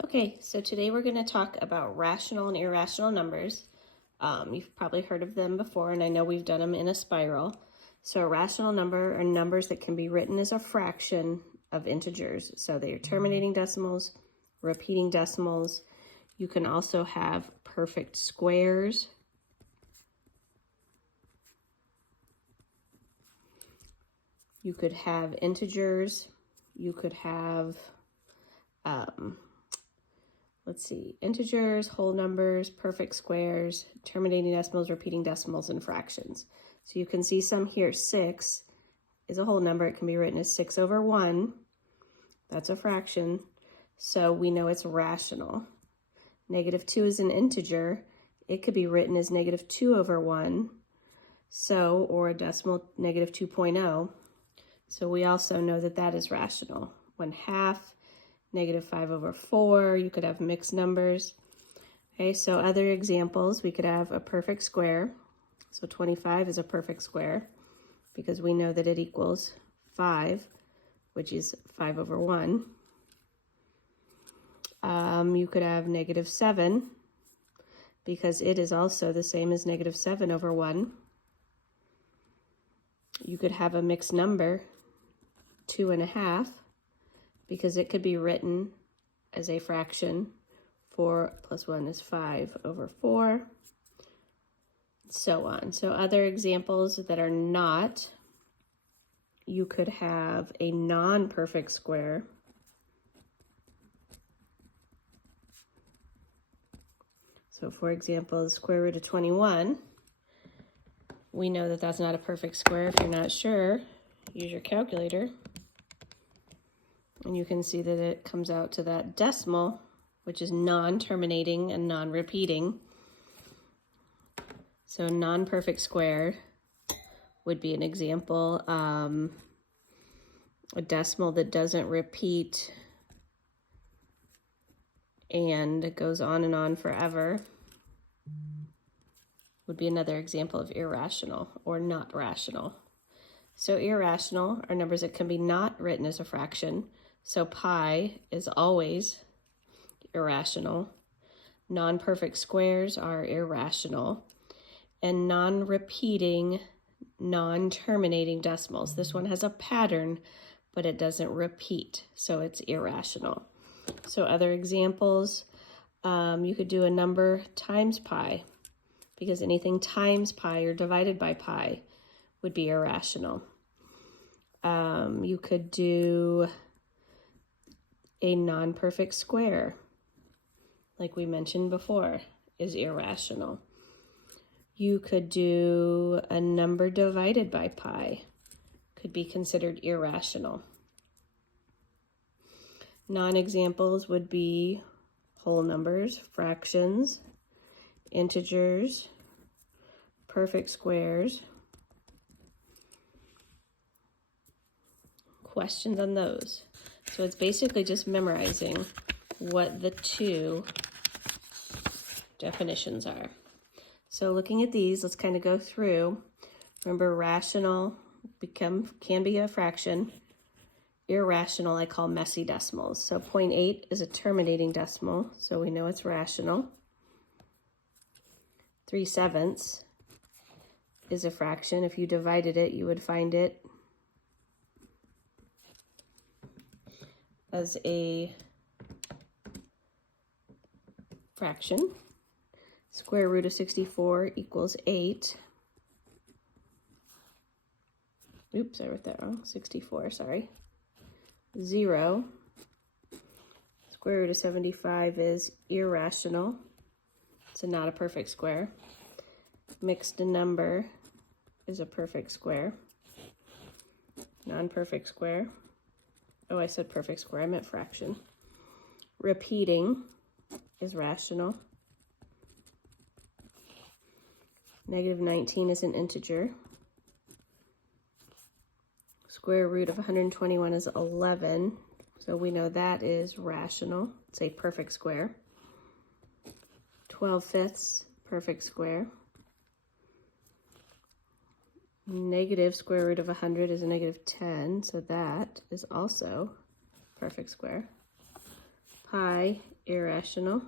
Okay, so today we're going to talk about rational and irrational numbers. You've probably heard of them before, and I know we've done them in a spiral. So a rational number are numbers that can be written as a fraction of integers. So they are terminating decimals, repeating decimals. You can also have perfect squares. You could have integers. You could have integers, whole numbers, perfect squares, terminating decimals, repeating decimals, and fractions. So you can see some here. 6 is a whole number. It can be written as 6 over 1. That's a fraction. So we know it's rational. -2 is an integer. It could be written as -2 over 1. So, or a decimal, -2.0. So we also know that that is rational. 1/2. -5 over 4, you could have mixed numbers. Okay, so other examples, we could have a perfect square. So 25 is a perfect square because we know that it equals 5, which is 5 over 1. You could have -7 because it is also the same as -7 over 1. You could have a mixed number, 2.5. because it could be written as a fraction. 4 plus 1 is 5 over 4, so on. So other examples that are not, you could have a non-perfect square. So for example, the square root of 21, we know that that's not a perfect square. If you're not sure, use your calculator. And you can see that it comes out to that decimal, which is non-terminating and non-repeating. So non-perfect square would be an example. A decimal that doesn't repeat and it goes on and on forever would be another example of irrational or not rational. So irrational are numbers that can be not written as a fraction. So pi is always irrational. Non-perfect squares are irrational. And non-repeating, non-terminating decimals. This one has a pattern, but it doesn't repeat, so it's irrational. So other examples, you could do a number times pi, because anything times pi or divided by pi would be irrational. You could do a non-perfect square, like we mentioned before, is irrational. You could do a number divided by pi, could be considered irrational. Non-examples would be whole numbers, fractions, integers, perfect squares. Questions on those? So it's basically just memorizing what the two definitions are. So looking at these, let's kind of go through. Remember, rational can be a fraction. Irrational, I call messy decimals. So 0.8 is a terminating decimal, so we know it's rational. 3/7 is a fraction. If you divided it, you would find it as a fraction. Square root of 64 equals 8. Oops, I wrote that wrong. 64, sorry. 0. Square root of 75 is irrational. So not a perfect square. Mixed number is a perfect square. Non-perfect square. Oh, I said perfect square, I meant fraction. Repeating is rational. -19 is an integer. Square root of 121 is 11, so we know that is rational. It's a perfect square. 12/5, perfect square. Negative square root of 100 is a -10, so that is also perfect square. Pi irrational.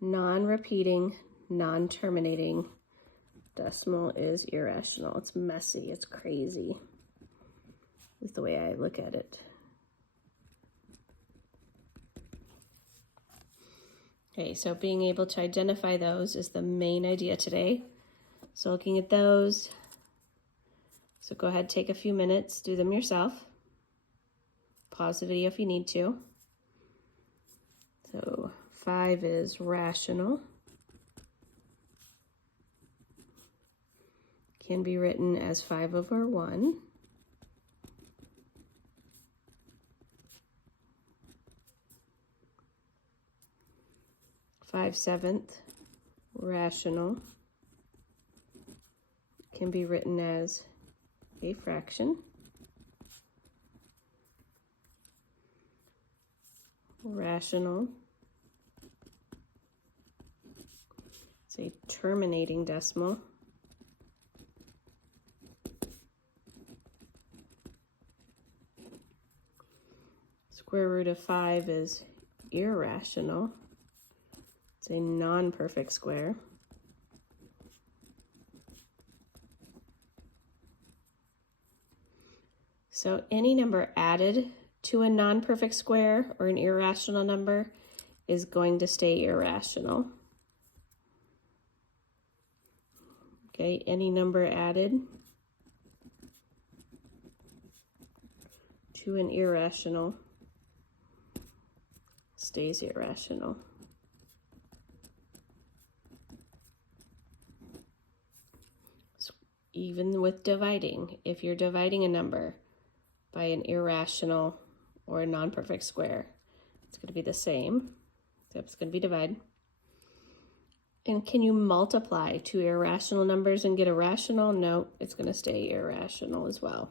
Non-repeating, non-terminating decimal is irrational. It's messy, it's crazy, is the way I look at it. Okay, so being able to identify those is the main idea today. So looking at those, so go ahead, take a few minutes, do them yourself. Pause the video if you need to. So 5 is rational. Can be written as 5/1. 5/7, rational, can be written as a fraction. Rational, it's a terminating decimal. Square root of 5 is irrational. It's a non-perfect square. So any number added to a non-perfect square or an irrational number is going to stay irrational. Okay, any number added to an irrational stays irrational. Even with dividing, if you're dividing a number by an irrational or a non-perfect square, it's going to be the same, except it's going to be divided. And can you multiply two irrational numbers and get a rational? No, it's going to stay irrational as well.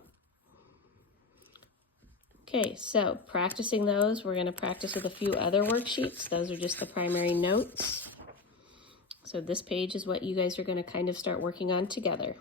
Okay, so practicing those, we're going to practice with a few other worksheets. Those are just the primary notes. So this page is what you guys are going to kind of start working on together.